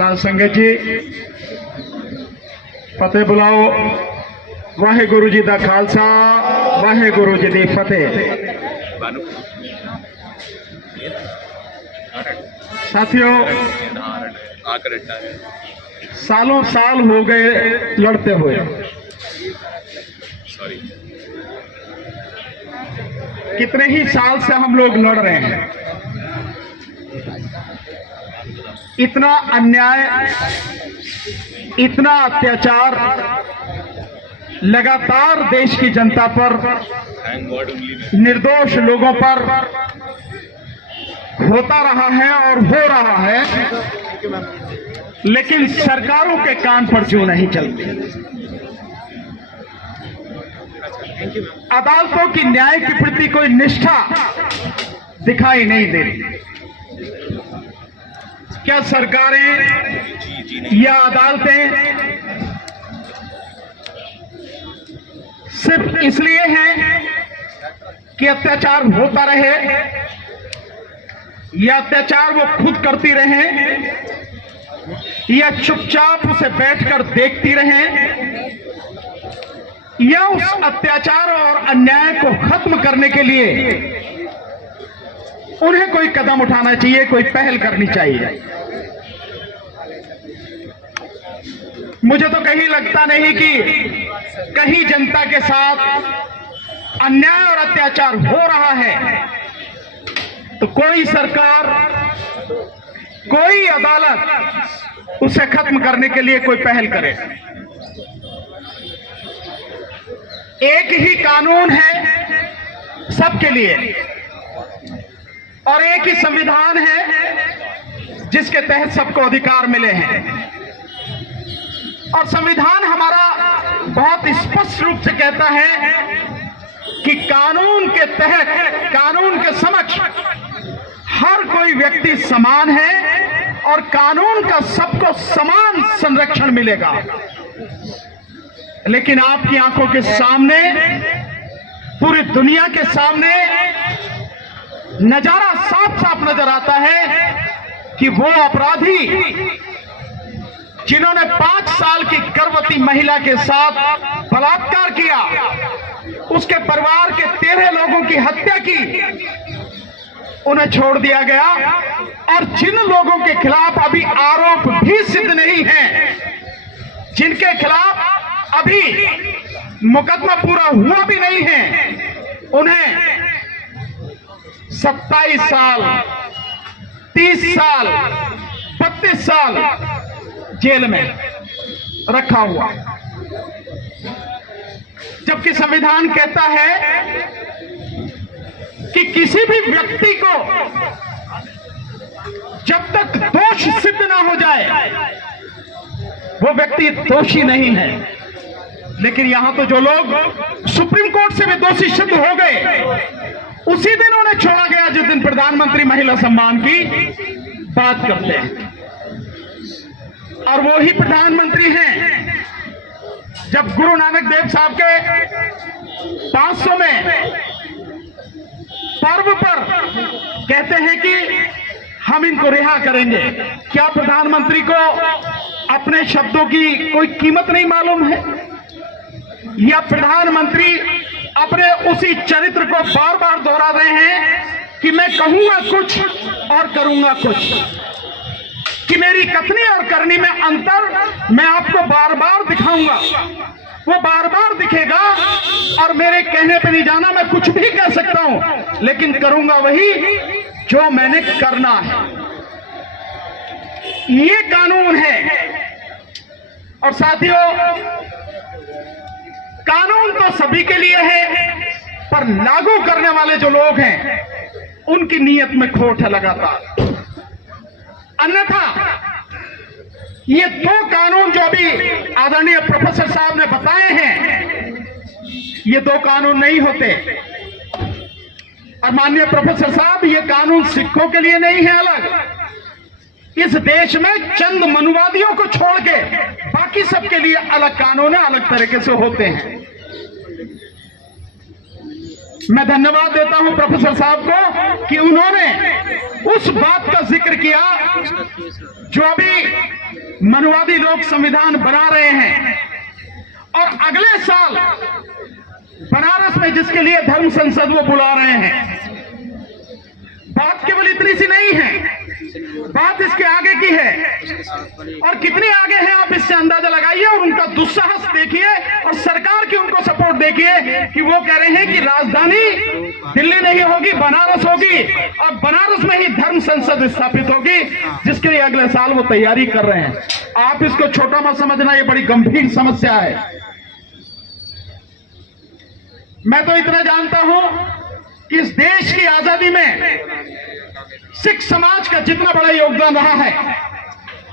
साध संगत जी फतेह बुलाओ। वाहेगुरु जी दा खालसा, वाहेगुरु जी दी फतेह। साथियों, सालों साल हो गए लड़ते हुए। कितने ही साल से हम लोग लड़ रहे हैं। इतना अन्याय, इतना अत्याचार लगातार देश की जनता पर, निर्दोष लोगों पर होता रहा है और हो रहा है, लेकिन सरकारों के कान पर जू नहीं चलती। अदालतों की न्याय के प्रति कोई निष्ठा दिखाई नहीं दे रही। क्या सरकारें या अदालतें सिर्फ इसलिए हैं कि अत्याचार होता रहे या अत्याचार वो खुद करती रहें या चुपचाप उसे बैठकर देखती रहें या उस अत्याचार और अन्याय को खत्म करने के लिए उन्हें कोई कदम उठाना चाहिए, कोई पहल करनी चाहिए। मुझे तो कहीं लगता नहीं कि कहीं जनता के साथ अन्याय और अत्याचार हो रहा है तो कोई सरकार, कोई अदालत उसे खत्म करने के लिए कोई पहल करे। एक ही कानून है सबके लिए और एक ही संविधान है जिसके तहत सबको अधिकार मिले हैं। और संविधान हमारा बहुत स्पष्ट रूप से कहता है कि कानून के तहत, कानून के समक्ष हर कोई व्यक्ति समान है और कानून का सबको समान संरक्षण मिलेगा। लेकिन आपकी आंखों के सामने, पूरी दुनिया के सामने नजारा साफ साफ नजर आता है कि वो अपराधी जिन्होंने 5 साल की गर्भवती महिला के साथ बलात्कार किया, उसके परिवार के 13 लोगों की हत्या की, उन्हें छोड़ दिया गया। और जिन लोगों के खिलाफ अभी आरोप भी सिद्ध नहीं है, जिनके खिलाफ अभी मुकदमा पूरा हुआ भी नहीं है, उन्हें 27 साल, 30 साल, 32 साल जेल में रखा हुआ। जबकि संविधान कहता है कि किसी भी व्यक्ति को जब तक दोष सिद्ध ना हो जाए वो व्यक्ति दोषी नहीं है। लेकिन यहां तो जो लोग सुप्रीम कोर्ट से भी दोषी सिद्ध हो गए, उसी दिन उन्हें छोड़ा गया जिस दिन प्रधानमंत्री महिला सम्मान की बात करते हैं। और वो ही प्रधानमंत्री हैं जब गुरु नानक देव साहब के 500वें पर्व पर कहते हैं कि हम इनको रिहा करेंगे। क्या प्रधानमंत्री को अपने शब्दों की कोई कीमत नहीं मालूम है? या प्रधानमंत्री अपने उसी चरित्र को बार बार दोहरा रहे हैं कि मैं कहूंगा कुछ और करूंगा कुछ, कि मेरी कथनी और करनी में अंतर मैं आपको बार बार दिखाऊंगा, वो बार बार दिखेगा और मेरे कहने पे नहीं जाना। मैं कुछ भी कह सकता हूं लेकिन करूंगा वही जो मैंने करना है। ये कानून है। और साथियों, कानून तो सभी के लिए है, पर लागू करने वाले जो लोग हैं उनकी नीयत में खोट है लगातार। अन्यथा ये 2 कानून जो अभी आदरणीय प्रोफेसर साहब ने बताए हैं, ये 2 कानून नहीं होते। और माननीय प्रोफेसर साहब, ये कानून सिखों के लिए नहीं है अलग। इस देश में चंद मनुवादियों को छोड़ के बाकी सबके लिए अलग कानून है, अलग तरीके से होते हैं। मैं धन्यवाद देता हूं प्रोफेसर साहब को कि उन्होंने उस बात का जिक्र किया जो अभी मनुवादी लोग संविधान बना रहे हैं और अगले साल बनारस में जिसके लिए धर्म संसद वो बुला रहे हैं। बात केवल इतनी सी नहीं है, बात इसके आगे की है और कितनी आगे है आप इससे अंदाजा लगाइए और उनका दुस्साहस देखिए और सरकार की उनको सपोर्ट देखिए कि वो कह रहे हैं कि राजधानी दिल्ली नहीं होगी, बनारस होगी और बनारस में ही धर्म संसद स्थापित होगी, जिसके लिए अगले साल वो तैयारी कर रहे हैं। आप इसको छोटा मत समझना, ये बड़ी गंभीर समस्या है। मैं तो इतना जानता हूं कि इस देश की आजादी में सिख समाज का जितना बड़ा योगदान रहा है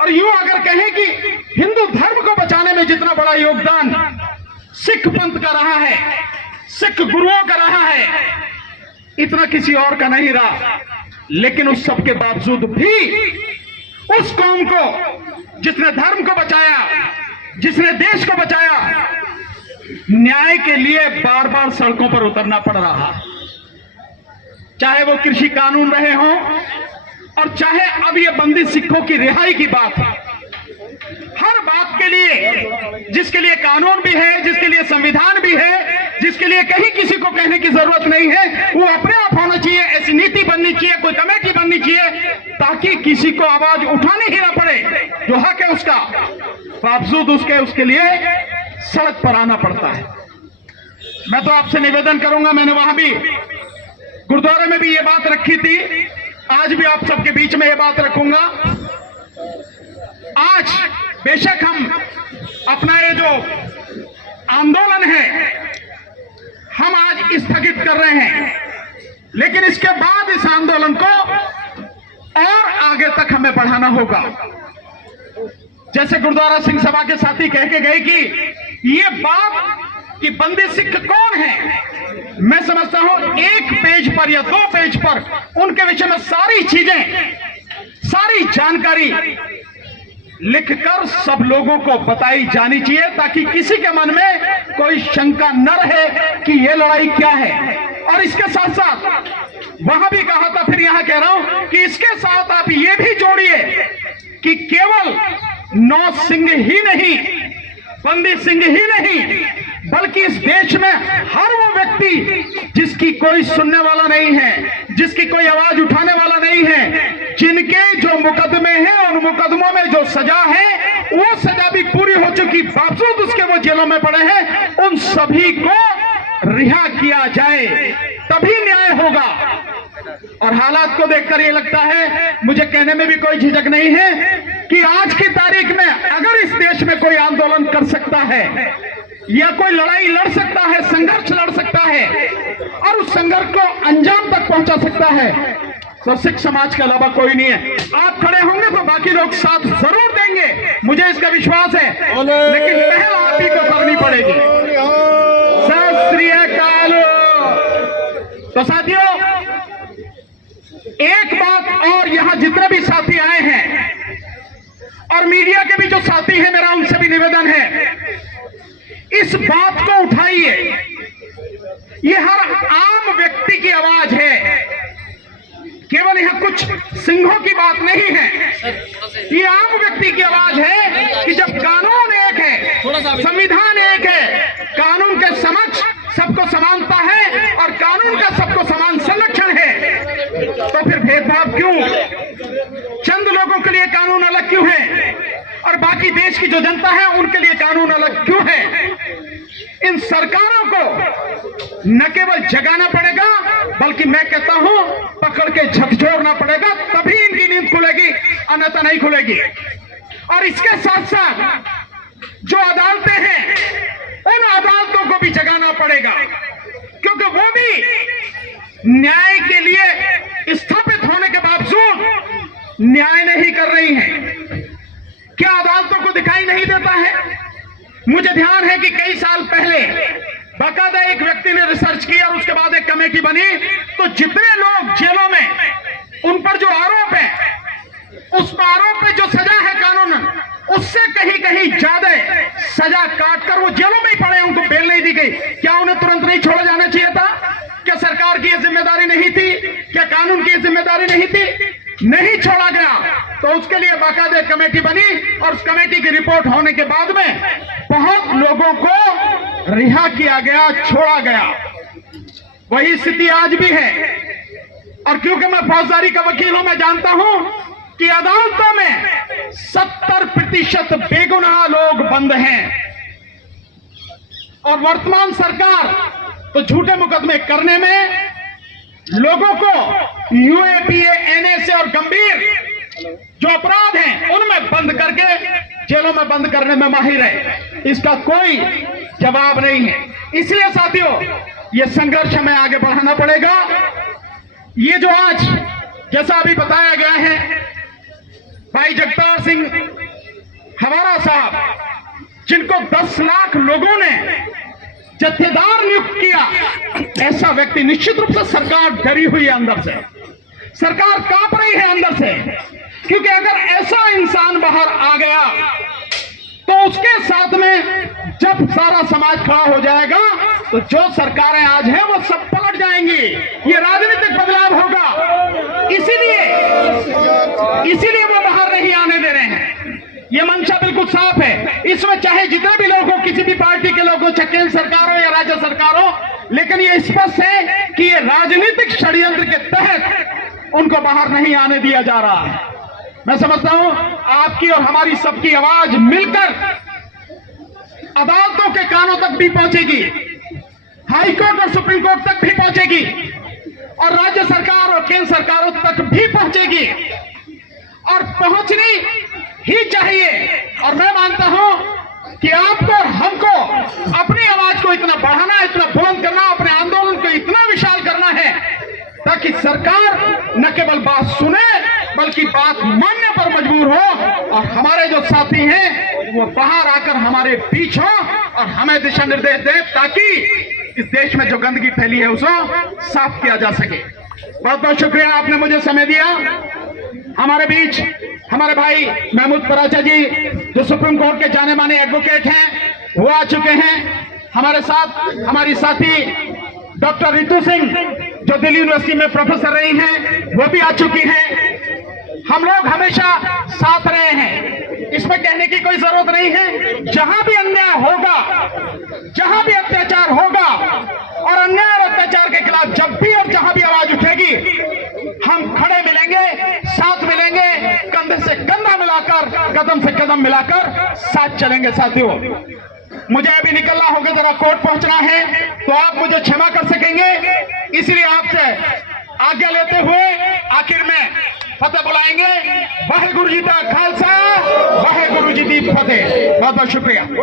और यूं अगर कहें कि हिंदू धर्म को बचाने में जितना बड़ा योगदान सिख पंथ का रहा है, सिख गुरुओं का रहा है, इतना किसी और का नहीं रहा। लेकिन उस सब के बावजूद भी उस कौम को जिसने धर्म को बचाया, जिसने देश को बचाया, न्याय के लिए बार बार सड़कों पर उतरना पड़ रहा, चाहे वो कृषि कानून रहे हों और चाहे अब ये बंदी सिखों की रिहाई की बात है। हर बात के लिए, जिसके लिए कानून भी है, जिसके लिए संविधान भी है, जिसके लिए कहीं किसी को कहने की जरूरत नहीं है, वो अपने आप होना चाहिए। ऐसी नीति बननी चाहिए, कोई कमेटी बननी चाहिए ताकि किसी को आवाज उठानी ही ना पड़े। जो हक है उसका, बावजूद उसके लिए सड़क पर आना पड़ता है। मैं तो आपसे निवेदन करूंगा, मैंने वहां भी गुरुद्वारे में भी ये बात रखी थी, आज भी आप सबके बीच में ये बात रखूंगा। आज बेशक हम अपना ये जो आंदोलन है हम आज स्थगित कर रहे हैं, लेकिन इसके बाद इस आंदोलन को और आगे तक हमें बढ़ाना होगा। जैसे गुरुद्वारा सिंह सभा के साथी कह के गए कि ये बात कि बंदी सिख कौन है, मैं समझता हूं एक पेज पर या 2 पेज पर उनके विषय में सारी चीजें, सारी जानकारी लिखकर सब लोगों को बताई जानी चाहिए ताकि किसी के मन में कोई शंका न रहे कि ये लड़ाई क्या है। और इसके साथ साथ वहां भी कहा था, फिर यहां कह रहा हूं कि इसके साथ आप ये भी जोड़िए कि केवल 9 सिंह ही नहीं, बंदी सिंह ही नहीं, बल्कि इस देश में हर वो व्यक्ति जिसकी कोई सुनने वाला नहीं है, जिसकी कोई आवाज उठाने वाला नहीं है, जिनके जो मुकदमे हैं उन मुकदमों में जो सजा है वो सजा भी पूरी हो चुकी, बावजूद उसके वो जेलों में पड़े हैं, उन सभी को रिहा किया जाए, तभी न्याय होगा। और हालात को देखकर ये लगता है, मुझे कहने में भी कोई झिझक नहीं है कि आज की तारीख में अगर इस देश में कोई आंदोलन कर सकता है या कोई लड़ाई लड़ सकता है, संघर्ष लड़ सकता है और उस संघर्ष को अंजाम तक पहुंचा सकता है, तो सिख समाज के अलावा कोई नहीं है। आप खड़े होंगे तो बाकी लोग साथ जरूर देंगे, मुझे इसका विश्वास है, लेकिन पहल आप ही को करनी पड़ेगी। सत श्री अकाल। तो साथियों, एक बात और, यहां जितने भी साथी आए हैं और मीडिया के भी जो साथी हैं, मेरा उनसे भी निवेदन है, इस बात को उठाइए। ये हर आम व्यक्ति की आवाज है, केवल यह कुछ सिंहों की बात नहीं है, ये आम व्यक्ति की आवाज है कि जब कानून एक है, संविधान एक है, कानून के समक्ष सबको समानता है और कानून का सबको समान संरक्षण है, तो फिर भेदभाव क्यों? चंद लोगों के लिए कानून अलग क्यों है और बाकी देश की जो जनता है उनके लिए कानून अलग क्यों है? इन सरकारों को न केवल जगाना पड़ेगा, बल्कि मैं कहता हूं पकड़ के झकझोरना पड़ेगा, तभी इनकी नींद खुलेगी, अन्यथा नहीं खुलेगी। और इसके साथ साथ जो अदालतें हैं, उन अदालतों को भी जगाना पड़ेगा, क्योंकि वो भी न्याय के लिए स्थापित होने के बावजूद न्याय नहीं कर रही हैं। क्या अदालतों को दिखाई नहीं देता है? मुझे ध्यान है कि कई साल पहले बाकायदा एक व्यक्ति ने रिसर्च किया और उसके बाद एक कमेटी बनी, तो जितने लोग जेलों में, उन पर जो आरोप है, उस आरोप पे जो सजा है कानून, उससे कहीं कहीं ज्यादा सजा काटकर वो जेलों में ही पड़े, उनको बेल नहीं दी गई। क्या उन्हें तुरंत नहीं छोड़ा जाना चाहिए था? क्या सरकार की यह जिम्मेदारी नहीं थी? क्या कानून की यह जिम्मेदारी नहीं थी? नहीं छोड़ा गया। तो उसके लिए बाकायदे कमेटी बनी और उस कमेटी की रिपोर्ट होने के बाद में बहुत लोगों को रिहा किया गया, छोड़ा गया। वही स्थिति आज भी है। और क्योंकि मैं फौजदारी का वकील हूं, मैं जानता हूं कि अदालतों में 70% बेगुनाह लोग बंद हैं और वर्तमान सरकार तो झूठे मुकदमे करने में लोगों को यूएपीए, एनएसए और गंभीर जो अपराध हैं उनमें बंद करके जेलों में बंद करने में माहिर है। इसका कोई जवाब नहीं है। इसलिए साथियों, ये संघर्ष हमें आगे बढ़ाना पड़ेगा। ये जो आज जैसा अभी बताया गया है, भाई जगतार सिंह हवारा साहब, जिनको 10 लाख लोगों ने जत्थेदार नियुक्त किया, ऐसा व्यक्ति निश्चित रूप से सरकार डरी हुई है अंदर से, सरकार कांप रही है अंदर से। क्योंकि अगर ऐसा इंसान बाहर आ गया तो उसके साथ में जब सारा समाज खड़ा हो जाएगा तो जो सरकारें आज हैं वो सब पलट जाएंगी। ये राजनीतिक बदलाव होगा। इसीलिए वो बाहर नहीं आने दे रहे हैं। ये मंशा बिल्कुल साफ है। इसमें चाहे जितने भी लोग हो, किसी भी पार्टी के लोग हो, चाहे केंद्र सरकार हो या राज्य सरकार हो, लेकिन ये स्पष्ट है कि ये राजनीतिक षड्यंत्र के तहत उनको बाहर नहीं आने दिया जा रहा है। मैं समझता हूं आपकी और हमारी सबकी आवाज मिलकर अदालतों के कानों तक भी पहुंचेगी, हाई कोर्ट और सुप्रीम कोर्ट तक भी पहुंचेगी और राज्य सरकार और केंद्र सरकारों तक भी पहुंचेगी और पहुंचनी ही चाहिए। और मैं मानता हूं कि आपको और हमको अपनी आवाज को इतना बढ़ाना है, इतना बुलंद करना, अपने आंदोलन को इतना विशाल करना है ताकि सरकार न केवल बात सुने बल्कि बात मानने पर मजबूर हो और हमारे जो साथी हैं वो बाहर आकर हमारे बीच हो और हमें दिशा निर्देश दे ताकि इस देश में जो गंदगी फैली है उसको साफ किया जा सके। बहुत बहुत शुक्रिया, आपने मुझे समय दिया। हमारे बीच हमारे भाई महमूद पराचा जी, जो सुप्रीम कोर्ट के जाने माने एडवोकेट हैं, वो आ चुके हैं। हमारे साथ हमारी साथी डॉक्टर रितु सिंह, जो दिल्ली यूनिवर्सिटी में प्रोफेसर रही हैं, वो भी आ चुकी हैं। हम लोग हमेशा साथ रहे हैं, इसमें कहने की कोई जरूरत नहीं है। जहां भी अन्याय होगा, जहां भी अत्याचार होगा और अन्याय और अत्याचार के खिलाफ जब भी और जहां भी आवाज उठेगी, हम खड़े मिलेंगे, साथ मिलेंगे, कंधे से कंधा मिलाकर, कदम से कदम मिलाकर साथ चलेंगे। साथियों, मुझे अभी निकलना होगा, जरा कोर्ट पहुंचना है, तो आप मुझे क्षमा कर सकेंगे। इसलिए आपसे आज्ञा लेते हुए आखिर में फतेह बुलाएंगे। वाहेगुरु जी का खालसा, वाहेगुरु जी दी फतेह। बहुत बहुत शुक्रिया।